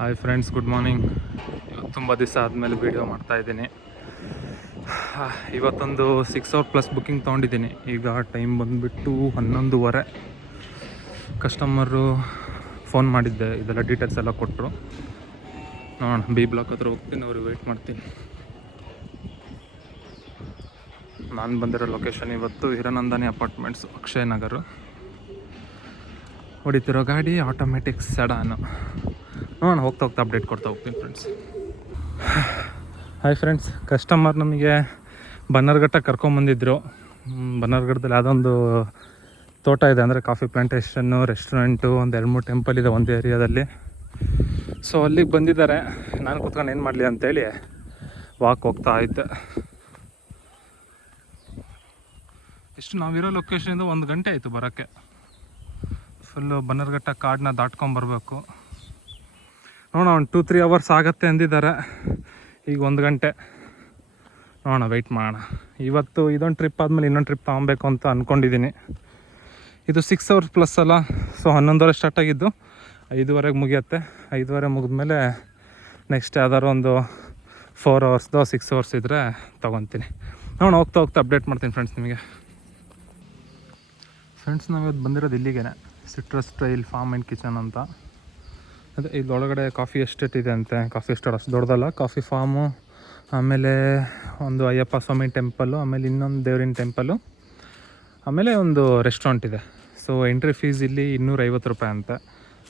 Hi friends, good morning. ಇವತ್ತು ತುಂಬ ದಿವಸ ಆದಮೇಲೆ ವೀಡಿಯೋ ಮಾಡ್ತಾಯಿದ್ದೀನಿ. ಇವತ್ತೊಂದು 6 ಅವರ್ ಪ್ಲಸ್ ಬುಕ್ಕಿಂಗ್ ತೊಗೊಂಡಿದ್ದೀನಿ. ಈಗ ಟೈಮ್ ಬಂದುಬಿಟ್ಟು 11:30. ಕಸ್ಟಮರು ಫೋನ್ ಮಾಡಿದ್ದೆ, ಇದೆಲ್ಲ ಡೀಟೇಲ್ಸ್ ಎಲ್ಲ ಕೊಟ್ಟರು. ನೋಡೋಣ, ಬಿ ಬ್ಲಾಕ್ ಹತ್ರ ಹೋಗ್ತೀನಿ, ಅವ್ರಿಗೆ ವೆಯ್ಟ್ ಮಾಡ್ತೀನಿ. ನಾನು ಬಂದಿರೋ ಲೊಕೇಶನ್ ಇವತ್ತು ಹಿರನಂದನಿ ಅಪಾರ್ಟ್ಮೆಂಟ್ಸ್, ಅಕ್ಷಯ್ ನಗರ. ಹೊಡಿತಿರೋ ಗಾಡಿ ಆಟೋಮೆಟಿಕ್ ಸೆಡಾನು. ನೋಡೋಣ, ಹೋಗ್ತಾ ಅಪ್ಡೇಟ್ ಕೊಡ್ತಾ ಹೋಗ್ತೀನಿ ಫ್ರೆಂಡ್ಸ್. ಹಾಯ್ ಫ್ರೆಂಡ್ಸ್, ಕಸ್ಟಮರ್ ನಮಗೆ ಬನ್ನರ್ಘಟ್ಟ ಕರ್ಕೊಂಬಂದಿದ್ರು. ಬನ್ನರ್ಘಟ್ಟದಲ್ಲಿ ಯಾವುದೊಂದು ತೋಟ ಇದೆ, ಅಂದರೆ ಕಾಫಿ ಪ್ಲಾಂಟೇಷನ್ನು, ರೆಸ್ಟೋರೆಂಟು, ಒಂದು 2-3 ಟೆಂಪಲ್ ಇದೆ ಒಂದು ಏರಿಯಾದಲ್ಲಿ. ಸೊ ಅಲ್ಲಿಗೆ ಬಂದಿದ್ದಾರೆ. ನಾನು ಕೂತ್ಕೊಂಡು ಏನು ಮಾಡಲಿ ಅಂತೇಳಿ ವಾಕ್ ಹೋಗ್ತಾ ಇದ್ದೆ. ಇಷ್ಟು ನಾವಿರೋ ಲೊಕೇಶನಿಂದ 1 ಗಂಟೆ ಆಯಿತು ಬರೋಕ್ಕೆ. ಫುಲ್ಲು ಬನ್ನರ್ಘಟ್ಟ ಕಾಡನ್ನ ದಾಟ್ಕೊಂಬರ್ಬೇಕು. ನೋಡೋಣ, ಒಂದು 2-3 ಅವರ್ಸ್ ಆಗುತ್ತೆ ಅಂದಿದ್ದಾರೆ. ಈಗ 1 ಗಂಟೆ. ನೋಡೋಣ, ವೆಯ್ಟ್ ಮಾಡೋಣ. ಇವತ್ತು ಇದೊಂದು ಟ್ರಿಪ್ ಆದಮೇಲೆ ಇನ್ನೊಂದು ಟ್ರಿಪ್ ತೊಗೊಬೇಕು ಅಂತ ಅಂದ್ಕೊಂಡಿದ್ದೀನಿ. ಇದು 6 ಅವರ್ಸ್ ಪ್ಲಸ್ ಅಲ್ಲ. ಸೊ 11:30 ಸ್ಟಾರ್ಟ್ ಆಗಿದ್ದು 5:30 ಮುಗಿಯುತ್ತೆ. 5:30 ಮುಗಿದ್ಮೇಲೆ ನೆಕ್ಸ್ಟ್ ಯಾವ್ದಾದ್ರು ಒಂದು 4 ಅವರ್ಸ್ದೋ 6 ಅವರ್ಸ್ ಇದ್ದರೆ ತೊಗೊತೀನಿ. ನೋಡೋಣ, ಹೋಗ್ತಾ ಅಪ್ಡೇಟ್ ಮಾಡ್ತೀನಿ ಫ್ರೆಂಡ್ಸ್ ನಿಮಗೆ. ಫ್ರೆಂಡ್ಸ್, ನಾವಿವತ್ತು ಬಂದಿರೋದು ಇಲ್ಲಿಗೆ, citrus trail farm and kitchen ಅಂತ. ಅದೇ ಇಲ್ಲೊಳಗಡೆ ಕಾಫಿ ಎಸ್ಟೇಟ್ ಇದೆ ಅಂತೆ. ಕಾಫಿ ಎಸ್ಟೇಟ್ ಅಷ್ಟು ದೊಡ್ಡದಲ್ಲ, ಕಾಫಿ ಫಾರ್ಮು, ಆಮೇಲೆ ಒಂದು ಅಯ್ಯಪ್ಪ ಸ್ವಾಮಿ ಟೆಂಪಲ್ಲು, ಆಮೇಲೆ ಇನ್ನೊಂದು ದೇವರಿನ ಟೆಂಪಲ್ಲು, ಆಮೇಲೆ ಒಂದು ರೆಸ್ಟೋರೆಂಟ್ ಇದೆ. ಸೊ ಎಂಟ್ರಿ ಫೀಸ್ ಇಲ್ಲಿ 250 ರೂಪಾಯಿ ಅಂತೆ.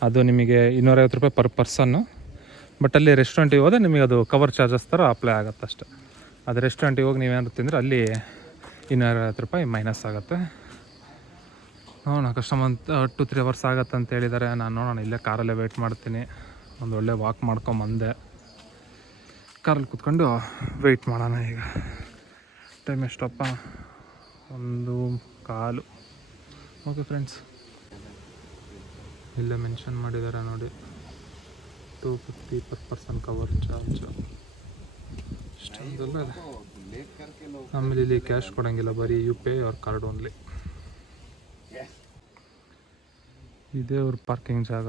ಅದು ನಿಮಗೆ 250 ರೂಪಾಯಿ ಪರ್ ಪರ್ಸನ್ನು. ಬಟ್ ಅಲ್ಲಿ ರೆಸ್ಟೋರೆಂಟಿಗೆ ಹೋದರೆ ನಿಮಗೆ ಅದು ಕವರ್ ಚಾರ್ಜಸ್ ಥರ ಅಪ್ಲೈ ಆಗುತ್ತೆ ಅಷ್ಟೆ. ಅದು ರೆಸ್ಟೋರೆಂಟಿಗೆ ಹೋಗಿ ನೀವೇನು ತಿಂದರೆ ಅಲ್ಲಿ 250 ರೂಪಾಯಿ ಮೈನಸ್ ಆಗುತ್ತೆ. ನೋಡೋಣ, ಕಸ್ಟಮರ್ 2-3 ಅವರ್ಸ್ ಆಗುತ್ತೆ ಅಂತ ಹೇಳಿದ್ದಾರೆ. ನಾನು ನೋಡೋಣ, ಇಲ್ಲೇ ಕಾರಲ್ಲೇ ವೆಯ್ಟ್ ಮಾಡ್ತೀನಿ. ಒಂದು ಒಳ್ಳೆ ವಾಕ್ ಮಾಡ್ಕೊಂಬಂದೆ. ಕಾರಲ್ಲಿ ಕೂತ್ಕೊಂಡು ವೆಯ್ಟ್ ಮಾಡೋಣ. ಈಗ ಟೈಮ್ ಎಷ್ಟಪ್ಪ? 1:15. ಓಕೆ ಫ್ರೆಂಡ್ಸ್, ಇಲ್ಲೇ ಮೆನ್ಷನ್ ಮಾಡಿದ್ದಾರೆ ನೋಡಿ, 250 ಪರ್ ಪರ್ಸನ್ ಕವರ್ ಚಾರ್ಜ್. ಇಷ್ಟೊಂದೆಲ್ಲ ಇದೆ. ಆಮೇಲೆ ಇಲ್ಲಿ ಕ್ಯಾಶ್ ಕೊಡೋಂಗಿಲ್ಲ, ಬರೀ UPI ಅವ್ರ ಕಾರ್ಡ್ ಓನ್ಲಿ. ಇದೇ ಅವ್ರ ಪಾರ್ಕಿಂಗ್ ಜಾಗ.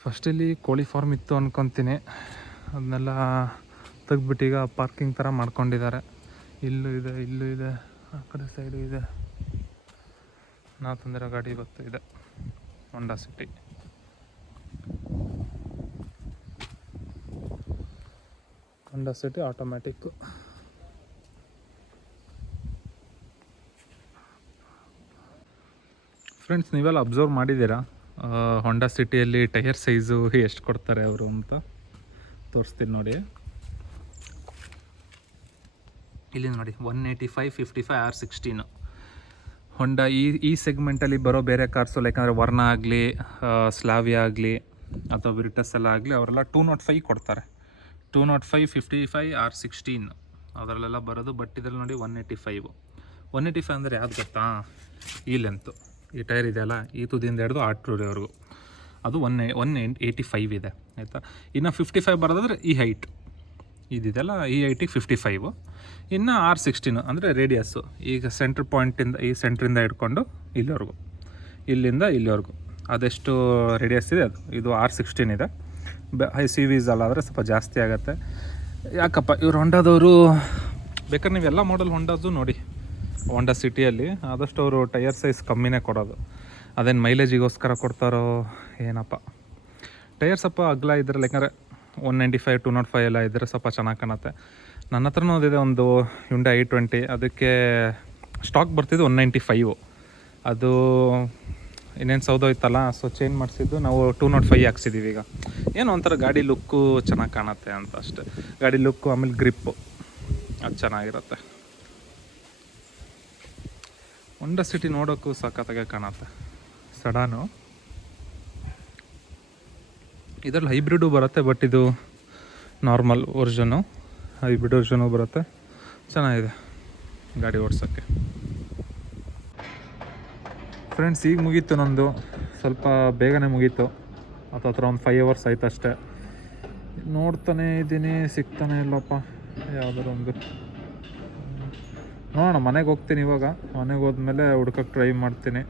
ಫಸ್ಟ್ ಇಲ್ಲಿ ಕೋಳಿ ಫಾರ್ಮ್ ಇತ್ತು ಅಂದ್ಕೊತೀನಿ. ಅದನ್ನೆಲ್ಲ ತೆಗ್ದುಬಿಟ್ಟು ಈಗ ಪಾರ್ಕಿಂಗ್ ಥರ ಮಾಡ್ಕೊಂಡಿದ್ದಾರೆ. ಇಲ್ಲೂ ಇದೆ, ಆ ಕಡೆ ಸೈಡು ಇದೆ. ನಾವು ತಂದಿರೋ ಗಾಡಿ ಇವತ್ತು ಇದೆ, ಹೋಂಡಾ ಸಿಟಿ ಆಟೋಮ್ಯಾಟಿಕ್ಕು. ಫ್ರೆಂಡ್ಸ್, ನೀವೆಲ್ಲ ಅಬ್ಸರ್ವ್ ಮಾಡಿದ್ದೀರಾ ಹೋಂಡಾ ಸಿಟಿಯಲ್ಲಿ ಟೈರ್ ಸೈಜು ಎಷ್ಟು ಕೊಡ್ತಾರೆ ಅವರು ಅಂತ? ತೋರಿಸ್ತೀನಿ ನೋಡಿ. ಇಲ್ಲಿ ನೋಡಿ, 185, 55, R16. ಹೊಂಡಾ ಈ ಸೆಗ್ಮೆಂಟಲ್ಲಿ ಬರೋ ಬೇರೆ ಕಾರ್ಸು, ಲೈಕಂದರೆ ವರ್ನ ಆಗಲಿ, ಸ್ಲಾವಿಯಾ ಆಗಲಿ, ಅಥವಾ ವಿರಿಟಸ್ ಎಲ್ಲ ಆಗಲಿ, ಅವರೆಲ್ಲ 205 ಕೊಡ್ತಾರೆ. 205, 55, R16 ಅದರಲ್ಲೆಲ್ಲ ಬರೋದು. ಬಟ್ ಇದರಲ್ಲಿ ನೋಡಿ 185 ಅಂದರೆ ಯಾವ್ದು ಗೊತ್ತಾ? ಈ ಲೆಂತು, ಈ ಟೈರ್ ಇದೆಯಲ್ಲ, ಈ ತುದಿಯಿಂದ ಹಿಡಿದು ಆ ಟೂರಿವರೆಗೂ ಅದು 185 ಇದೆ, ಆಯಿತಾ. ಇನ್ನು 55 ಬರೋದಾದ್ರೆ ಈ ಹೈಟ್ ಇದಿದೆಯಲ್ಲ, ಈ ಹೈಟಿಗೆ 55. ಇನ್ನು R16 ಅಂದರೆ ರೇಡಿಯಸ್ಸು, ಈಗ ಸೆಂಟ್ರ್ ಪಾಯಿಂಟಿಂದ, ಈ ಸೆಂಟ್ರಿಂದ ಹಿಡ್ಕೊಂಡು ಇಲ್ಲಿವರೆಗೂ, ಇಲ್ಲಿಂದ ಇಲ್ಲಿವರೆಗೂ ಅದೆಷ್ಟು ರೇಡಿಯಸ್ ಇದೆ ಇದು R16 ಇದೆ. ಹೈ CVs ಅಲ್ಲ ಆದರೆ ಸ್ವಲ್ಪ ಜಾಸ್ತಿ ಆಗುತ್ತೆ. ಯಾಕಪ್ಪ ಇವ್ರು ಹೊಂಡಾದವರು, ಬೇಕಾದ್ರೆ ನೀವೆಲ್ಲ ಮಾಡಲ್ ಹೊಂಡಾದು ನೋಡಿ, ಹೋಂಡಾ ಸಿಟಿಯಲ್ಲಿ ಆದಷ್ಟು ಅವರು ಟೈರ್ ಸೈಜ್ ಕಮ್ಮಿನೇ ಕೊಡೋದು. ಅದೇನು ಮೈಲೇಜಿಗೋಸ್ಕರ ಕೊಡ್ತಾರೋ ಏನಪ್ಪ. ಟೈರ್ ಸ್ವಲ್ಪ ಅಗಲ ಇದ್ದರೆ, ಯಾಕಂದರೆ 195, 205 ಎಲ್ಲ ಇದ್ದರೆ ಸ್ವಲ್ಪ ಚೆನ್ನಾಗಿ ಕಾಣುತ್ತೆ. ನನ್ನ ಹತ್ರನೂ ಓದಿದೆ ಒಂದು Hyundai i20, ಅದಕ್ಕೆ ಸ್ಟಾಕ್ ಬರ್ತಿದ್ದು 195. ಅದು ಇನ್ನೇನು ಸೌದೋಯ್ತಲ್ಲ, ಸೊ ಚೇಂಜ್ ಮಾಡಿಸಿದ್ದು ನಾವು 205 ಹಾಕ್ಸಿದ್ದೀವಿ. ಈಗ ಏನೋ ಒಂಥರ ಗಾಡಿ ಲುಕ್ಕು ಚೆನ್ನಾಗಿ ಕಾಣುತ್ತೆ ಅಂತ ಅಷ್ಟೆ. ಗಾಡಿ ಲುಕ್ಕು, ಆಮೇಲೆ ಗ್ರಿಪ್ಪು ಅದು ಚೆನ್ನಾಗಿರುತ್ತೆ. ಹೋಂಡಾ ಸಿಟಿ ನೋಡೋಕ್ಕೂ ಸಖತ್ತಾಗೆ ಕಾಣುತ್ತೆ. ಸಡಾನು ಇದರಲ್ಲಿ ಹೈಬ್ರಿಡು ಬರುತ್ತೆ, ಬಟ್ ಇದು ನಾರ್ಮಲ್ ವರ್ಷನು, ಹೈಬ್ರಿಡ್ ವರ್ಷನು ಬರುತ್ತೆ. ಚೆನ್ನಾಗಿದೆ ಗಾಡಿ ಓಡಿಸೋಕ್ಕೆ. ಫ್ರೆಂಡ್ಸ್, ಈಗ ಮುಗೀತು ನಮ್ಮದು, ಸ್ವಲ್ಪ ಬೇಗನೆ ಮುಗೀತು. ಹತ್ರ ಒಂದು 5 ಅವರ್ಸ್ ಆಯ್ತು ಅಷ್ಟೇ. ನೋಡ್ತಾನೆ ಇದ್ದೀನಿ, ಸಿಗ್ತಾನೆ ಇಲ್ಲಪ್ಪ ಯಾವುದಾದ್ರು ಒಂದು. ನೋಡೋಣ, ಮನೆಗೆ ಹೋಗ್ತೀನಿ ಇವಾಗ. ಮನೆಗೆ ಹೋದ್ಮೇಲೆ ಹುಡ್ಕೋಕ್ಕೆ ಟ್ರೈ ಮಾಡ್ತೀನಿ.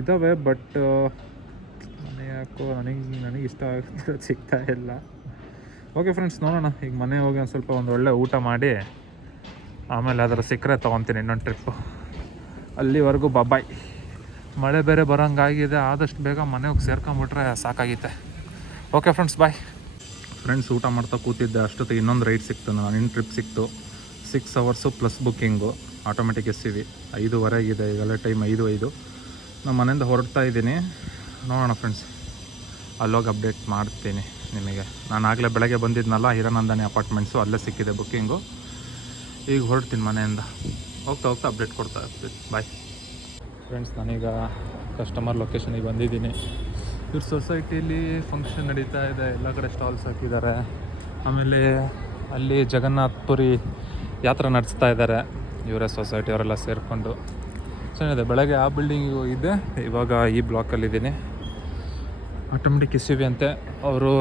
ಇದ್ದಾವೆ, ಬಟ್ ಯಾಕೋ ನನಗೆ ಇಷ್ಟ ಆಗ್ತಿರೋದು ಸಿಗ್ತಾ ಇಲ್ಲ. ಓಕೆ ಫ್ರೆಂಡ್ಸ್, ನೋಡೋಣ. ಈಗ ಮನೆ ಹೋಗಿ ಒಂದು ಸ್ವಲ್ಪ ಒಂದು ಒಳ್ಳೆ ಊಟ ಮಾಡಿ ಆಮೇಲೆ ಅದರ ಸಿಕ್ಕರೆ ತೊಗೊತೀನಿ ಇನ್ನೊಂದು ಟ್ರಿಪ್ಪು. ಅಲ್ಲಿವರೆಗೂ ಬಾಯ್. ಮಳೆ ಬೇರೆ ಬರೋಂಗಾಗಿದೆ, ಆದಷ್ಟು ಬೇಗ ಮನೆ ಹೋಗಿ ಸೇರ್ಕೊಂಬಿಟ್ರೆ ಸಾಕಾಗಿತ್ತೆ. ಓಕೆ ಫ್ರೆಂಡ್ಸ್, ಬಾಯ್. ಫ್ರೆಂಡ್ಸ್, ಊಟ ಮಾಡ್ತಾ ಕೂತಿದ್ದೆ, ಅಷ್ಟೊತ್ತಿಗೆ ಇನ್ನೊಂದು ರೈಡ್ ಸಿಕ್ತು. ನಾನು ಇನ್ನು ಟ್ರಿಪ್ ಸಿಕ್ತು. 6 hours plus booking, automatic SUV. 5:15 ಈಗೆಲ್ಲ ಟೈಮ್ 5:05. ನಾನು ಮನೆಯಿಂದ ಹೊರಡ್ತಾ ಇದ್ದೀನಿ. ನೋಡೋಣ ಫ್ರೆಂಡ್ಸ್, ಅಲ್ಲೋಗಿ ಅಪ್ಡೇಟ್ ಮಾಡ್ತೀನಿ ನಿಮಗೆ. ನಾನು ಆಗಲೇ ಬೆಳಗ್ಗೆ ಬಂದಿದ್ನಲ್ಲ ಹಿರಾನಂದನಿ ಅಪಾರ್ಟ್ಮೆಂಟ್ಸು, ಅಲ್ಲೇ ಸಿಕ್ಕಿದೆ ಬುಕ್ಕಿಂಗು. ಈಗ ಹೊರಡ್ತೀನಿ ಮನೆಯಿಂದ. ಹೋಗ್ತಾ ಅಪ್ಡೇಟ್ ಕೊಡ್ತಾ ಇರ್ತೀನಿ. Bye friends. ನಾನೀಗ ಕಸ್ಟಮರ್ ಲೊಕೇಶನಿಗೆ ಬಂದಿದ್ದೀನಿ. ಇವ್ರ ಸೊಸೈಟಿಯಲ್ಲಿ ಫಂಕ್ಷನ್ ನಡೀತಾ ಇದೆ, ಎಲ್ಲ ಕಡೆ ಸ್ಟಾಲ್ಸ್ ಹಾಕಿದ್ದಾರೆ. ಆಮೇಲೆ ಅಲ್ಲಿ ಜಗನ್ನಾಥ್ ಪುರಿ ಯಾತ್ರೆ ನಡೆಸ್ತಾ ಇದ್ದಾರೆ ಇವರೇ ಸೊಸೈಟಿಯವರೆಲ್ಲ ಸೇರಿಕೊಂಡು. ಚೆನ್ನಾಗಿದೆ. ಬೆಳಗ್ಗೆ ಆ ಬಿಲ್ಡಿಂಗಿಗೆ ಹೋಗಿದ್ದೆ, ಇವಾಗ ಈ ಬ್ಲಾಕಲ್ಲಿದ್ದೀನಿ. ಆಟೋಮೆಟಿಕ್ SUV ಅಂತೆ ಅವರು.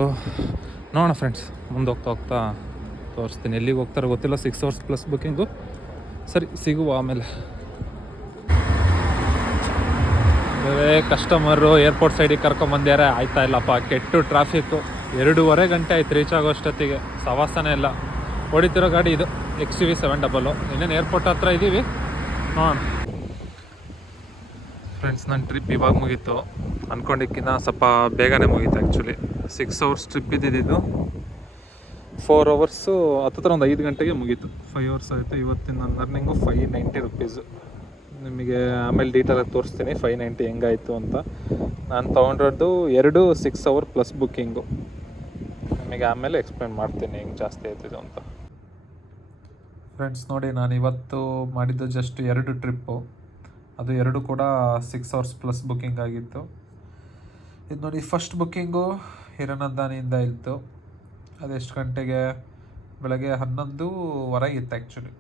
ನೋಡೋಣ ಫ್ರೆಂಡ್ಸ್, ಮುಂದೆ ಹೋಗ್ತಾ ತೋರಿಸ್ತೀನಿ. ಎಲ್ಲಿಗೆ ಹೋಗ್ತಾರೋ ಗೊತ್ತಿಲ್ಲ. 6 ಅವರ್ಸ್ ಪ್ಲಸ್ ಬುಕ್ಕಿಂಗು. ಸರಿ, ಸಿಗುವ ಆಮೇಲೆ. ಕಸ್ಟಮರು ಏರ್ಪೋರ್ಟ್ ಸೈಡಿಗೆ ಕರ್ಕೊಂಬಂದ್ಯಾರೆ, ಆಯ್ತಾ ಇಲ್ಲಪ್ಪ. ಕೆಟ್ಟು ಟ್ರಾಫಿಕ್ಕು. 2.5 ಗಂಟೆ ಆಯ್ತು ರೀಚ್ ಆಗೋ ಅಷ್ಟೊತ್ತಿಗೆ. ಸವಾಸನೇ ಇಲ್ಲ. ಹೊಡಿತಿರೋ ಗಾಡಿ ಇದು XUV 700. ಇನ್ನೇನು ಏರ್ಪೋರ್ಟ್ ಹತ್ರ ಇದ್ದೀವಿ. ನೋಡೋಣ ಫ್ರೆಂಡ್ಸ್. ನನ್ನ ಟ್ರಿಪ್ ಇವಾಗ ಮುಗೀತು. ಅಂದ್ಕೊಂಡಿಕ್ಕಿಂತ ಸ್ವಲ್ಪ ಬೇಗನೆ ಮುಗೀತು ಆ್ಯಕ್ಚುಲಿ. 6 ಅವರ್ಸ್ ಟ್ರಿಪ್ ಇದ್ದಿದ್ದು 4 ಅವರ್ಸು ಹತ್ತಿರ ಒಂದು 5 ಗಂಟೆಗೆ ಮುಗೀತು. 5 ಅವರ್ಸ್ ಆಯಿತು. ಇವತ್ತಿನ ನನ್ನ ಅರ್ನಿಂಗು 590 ರುಪೀಸು. ನಿಮಗೆ ಆಮೇಲೆ ಡೀಟೇಲಾಗಿ ತೋರಿಸ್ತೀನಿ 590 ಹೆಂಗಾಯಿತು ಅಂತ. ನಾನು ತೊಗೊಂಡಿರೋದು 2 6 ಅವರ್ ಪ್ಲಸ್ ಬುಕ್ಕಿಂಗು. ನಿಮಗೆ ಆಮೇಲೆ ಎಕ್ಸ್ಪ್ಲೇನ್ ಮಾಡ್ತೀನಿ ಹೆಂಗೆ ಜಾಸ್ತಿ ಆಯ್ತಿದ್ದು ಅಂತ. ಫ್ರೆಂಡ್ಸ್ ನೋಡಿ, ನಾನು ಇವತ್ತು ಮಾಡಿದ್ದು ಜಸ್ಟ್ 2 ಟ್ರಿಪ್ಪು. ಅದು 2 ಕೂಡ 6 ಅವರ್ಸ್ ಪ್ಲಸ್ ಬುಕ್ಕಿಂಗ್ ಆಗಿತ್ತು. ಇದು ನೋಡಿ, ಫಸ್ಟ್ ಬುಕ್ಕಿಂಗು ಹಿರಾನಂದನಿಯಿಂದ ಇತ್ತು. ಅದೆಷ್ಟು ಗಂಟೆಗೆ? ಬೆಳಗ್ಗೆ 11:15 ಇತ್ತು ಆ್ಯಕ್ಚುಲಿ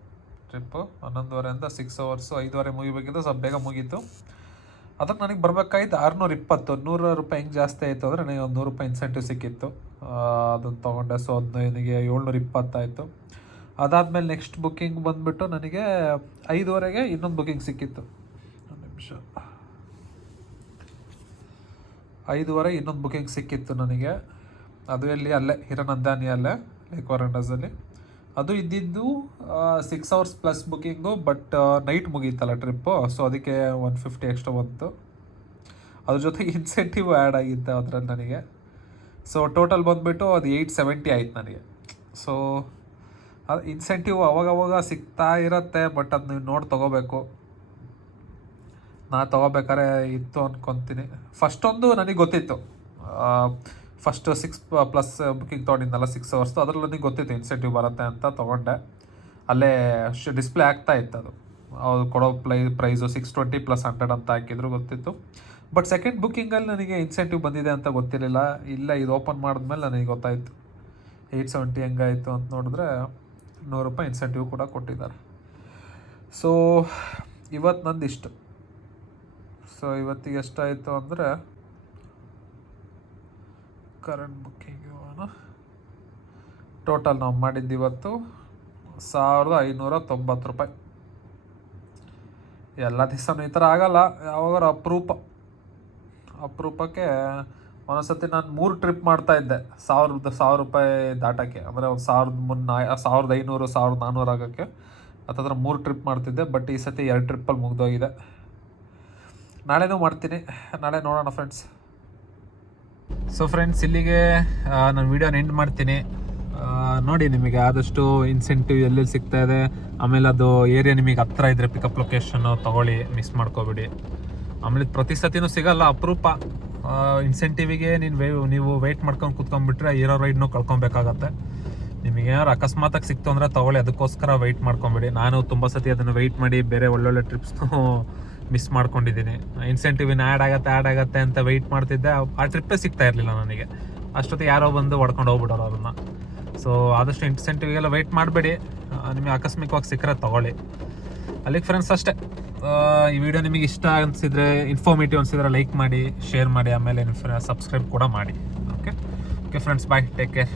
ಟ್ರಿಪ್ಪು. 11:15 6 ಅವರ್ಸು 5:15 ಮುಗಿಬೇಕಿತ್ತು. ಸ್ವಲ್ಪ ಬೇಗ ಮುಗೀತು. ಅದಕ್ಕೆ ನನಗೆ ಬರಬೇಕಾಯ್ತು 620. 100 ರೂಪಾಯಿ ಹೆಂಗೆ ಜಾಸ್ತಿ ಆಯಿತು ಅಂದರೆ ನನಗೆ ಒಂದು 100 ರೂಪಾಯಿ ಇನ್ಸೆಂಟಿವ್ ಸಿಕ್ಕಿತ್ತು. ಅದನ್ನು ತೊಗೊಂಡೆ. ಸೊ ಅದು ನನಗೆ 720 ಆಯಿತು. ಅದಾದಮೇಲೆ ನೆಕ್ಸ್ಟ್ ಬುಕ್ಕಿಂಗ್ ಬಂದುಬಿಟ್ಟು ನನಗೆ 5:15ಗೆ ಇನ್ನೊಂದು ಬುಕ್ಕಿಂಗ್ ಸಿಕ್ಕಿತ್ತು. ಒಂದು ನಿಮಿಷ. 5:15 ಇನ್ನೊಂದು ಬುಕ್ಕಿಂಗ್ ಸಿಕ್ಕಿತ್ತು ನನಗೆ. ಅದು ಎಲ್ಲಿ? ಅಲ್ಲೇ ಹಿರಾನಂದನಿಯಲ್ಲೇ, ಲೈಕ್ ವಾರಂಡಸಲ್ಲಿ. ಅದು ಇದ್ದಿದ್ದು 6 hours plus booking, but night ಮುಗೀತಲ್ಲ ಟ್ರಿಪ್ಪು. ಸೊ ಅದಕ್ಕೆ 150 ಎಕ್ಸ್ಟ್ರಾ ಬಂತು. ಅದ್ರ ಜೊತೆಗೆ ಇನ್ಸೆಂಟಿವ್ ಆ್ಯಡ್ ಆಗಿತ್ತು ಅದರಲ್ಲಿ ನನಗೆ. ಸೊ ಟೋಟಲ್ ಬಂದುಬಿಟ್ಟು ಅದು 870 ಆಯ್ತು ನನಗೆ. ಸೊ ಅದು ಇನ್ಸೆಂಟಿವ್ ಅವಾಗವಾಗ ಸಿಗ್ತಾ ಇರುತ್ತೆ, ಬಟ್ ಅದು ನೀವು ನೋಡಿ ತೊಗೋಬೇಕು. ನಾ ತೊಗೋಬೇಕಾದ್ರೆ ಇತ್ತು ಅಂದ್ಕೊತೀನಿ. ಫಸ್ಟೊಂದು ನನಗೆ ಗೊತ್ತಿತ್ತು. ಫಸ್ಟ್ 6 ಪ್ಲಸ್ ಬುಕ್ಕಿಂಗ್ ತೊಗೊಂಡಿದ್ನಲ್ಲ 6 ಅವರ್ಸ್ದು, ಅದರಲ್ಲಿ ನನಗೆ ಗೊತ್ತಿತ್ತು ಇನ್ಸೆಂಟಿವ್ ಬರುತ್ತೆ ಅಂತ ತೊಗೊಂಡೆ. ಅಲ್ಲೇ ಡಿಸ್ಪ್ಲೇ ಆಗ್ತಾ ಇತ್ತು ಅದು. ಅವ್ರು ಕೊಡೋ ಪ್ರೈಸು 620 + 100 ಅಂತ ಹಾಕಿದ್ರು, ಗೊತ್ತಿತ್ತು. ಬಟ್ ಸೆಕೆಂಡ್ ಬುಕ್ಕಿಂಗಲ್ಲಿ ನನಗೆ ಇನ್ಸೆಂಟಿವ್ ಬಂದಿದೆ ಅಂತ ಗೊತ್ತಿರಲಿಲ್ಲ. ಇಲ್ಲ, ಇದು ಓಪನ್ ಮಾಡಿದ್ಮೇಲೆ ನನಗೆ ಗೊತ್ತಾಯಿತು 870 ಹೆಂಗಾಯಿತು ಅಂತ. ನೋಡಿದ್ರೆ 100 ರೂಪಾಯಿ ಇನ್ಸೆಂಟಿವ್ ಕೂಡ ಕೊಟ್ಟಿದ್ದಾರೆ. ಸೊ ಇವತ್ತು ನಂದು ಇಷ್ಟು. ಸೊ ಇವತ್ತಿಗೆ ಎಷ್ಟಾಯಿತು ಅಂದರೆ ಕರೆಂಟ್ ಬುಕ್ಕಿಂಗು ಟೋಟಲ್ ನಾವು ಮಾಡಿದ್ದು ಇವತ್ತು 1590 ರೂಪಾಯಿ. ಎಲ್ಲ ದಿವಸನೂ ಈ ಥರ ಆಗಲ್ಲ, ಯಾವಾಗಾರು ಅಪರೂಪಕ್ಕೆ ಒಂದೊಂದ್ಸತಿ ನಾನು 3 ಟ್ರಿಪ್ ಮಾಡ್ತಾಯಿದ್ದೆ 1000 ರೂಪಾಯಿ ದಾಟೋಕ್ಕೆ. ಅಂದರೆ ಒಂದು 1500 1400 ಆಗೋಕ್ಕೆ ಹತ್ತಿರ 3 ಟ್ರಿಪ್ ಮಾಡ್ತಿದ್ದೆ. ಬಟ್ ಈ ಸತಿ 2 ಟ್ರಿಪ್ಪಲ್ಲಿ ಮುಗಿದೋಗಿದೆ. ನಾಳೆನೂ ಮಾಡ್ತೀನಿ. ನಾಳೆ ನೋಡೋಣ ಫ್ರೆಂಡ್ಸ್. ಸೊ ಫ್ರೆಂಡ್ಸ್, ಇಲ್ಲಿಗೆ ನಾನು ವೀಡಿಯೋನ ಎಂಡ್ ಮಾಡ್ತೀನಿ. ನೋಡಿ, ನಿಮಗೆ ಆದಷ್ಟು ಇನ್ಸೆಂಟಿವ್ ಎಲ್ಲೆಲ್ಲಿ ಸಿಗ್ತಾ ಇದೆ, ಆಮೇಲೆ ಅದು ಏರಿಯಾ ನಿಮಗೆ ಹತ್ರ ಇದ್ದರೆ ಪಿಕಪ್ ಲೊಕೇಶನ್ನು ತೊಗೊಳ್ಳಿ, ಮಿಸ್ ಮಾಡ್ಕೋಬೇಡಿ. ಆಮೇಲೆ ಪ್ರತಿ ಸತಿನೂ ಸಿಗಲ್ಲ, ಅಪರೂಪ. ಇನ್ಸೆಂಟಿವಿಗೆ ನೀವು ವೆಯ್ಟ್ ಮಾಡ್ಕೊಂಡು ಕೂತ್ಕೊಂಡ್ಬಿಟ್ರೆ ಇರೋ ರೈಡ್ನೂ ಕಳ್ಕೊಬೇಕಾಗತ್ತೆ. ನಿಮಗೆ ಏನಾರು ಅಕಸ್ಮಾತಾಗಿ ಸಿಕ್ತು ಅಂದರೆ ತೊಗೊಳ್ಳಿ, ಅದಕ್ಕೋಸ್ಕರ ವೆಯ್ಟ್ ಮಾಡ್ಕೊಬೇಡಿ. ನಾನು ತುಂಬ ಸತಿ ಅದನ್ನು ವೆಯ್ಟ್ ಮಾಡಿ ಬೇರೆ ಒಳ್ಳೊಳ್ಳೆ ಟ್ರಿಪ್ಸ್ನೂ ಮಿಸ್ ಮಾಡ್ಕೊಂಡಿದ್ದೀನಿ. ಇನ್ಸೆಂಟಿವ್ ಆ್ಯಡ್ ಆಗುತ್ತೆ ಅಂತ ವೆಯ್ಟ್ ಮಾಡ್ತಿದ್ದೆ. ಆ ಟ್ರಿಪ್ಪೇ ಸಿಗ್ತಾ ಇರಲಿಲ್ಲ ನನಗೆ. ಅಷ್ಟೊತ್ತಿಗೆ ಯಾರೋ ಬಂದು ಹೊಡ್ಕೊಂಡು ಹೋಗ್ಬಿಡೋರು ಅದನ್ನು. ಸೊ ಆದಷ್ಟು ಇನ್ಸೆಂಟಿವ್ಗೆಲ್ಲ ವೆಯ್ಟ್ ಮಾಡಬೇಡಿ. ನಿಮಗೆ ಆಕಸ್ಮಿಕವಾಗಿ ಸಿಕ್ಕರೆ ತೊಗೊಳ್ಳಿ. ಅಲ್ಲಿಗೆ ಫ್ರೆಂಡ್ಸ್ ಅಷ್ಟೇ. ಈ ವಿಡಿಯೋ ನಿಮಗೆ ಇಷ್ಟ ಅನಿಸಿದರೆ, ಇನ್ಫಾರ್ಮೇಟಿವ್ ಅನಿಸಿದ್ರೆ ಲೈಕ್ ಮಾಡಿ, ಶೇರ್ ಮಾಡಿ, ಆಮೇಲೆ ಸಬ್ಸ್ಕ್ರೈಬ್ ಕೂಡ ಮಾಡಿ. ಓಕೆ ಫ್ರೆಂಡ್ಸ್, ಬಾಯ್, ಟೇಕ್ ಕೇರ್.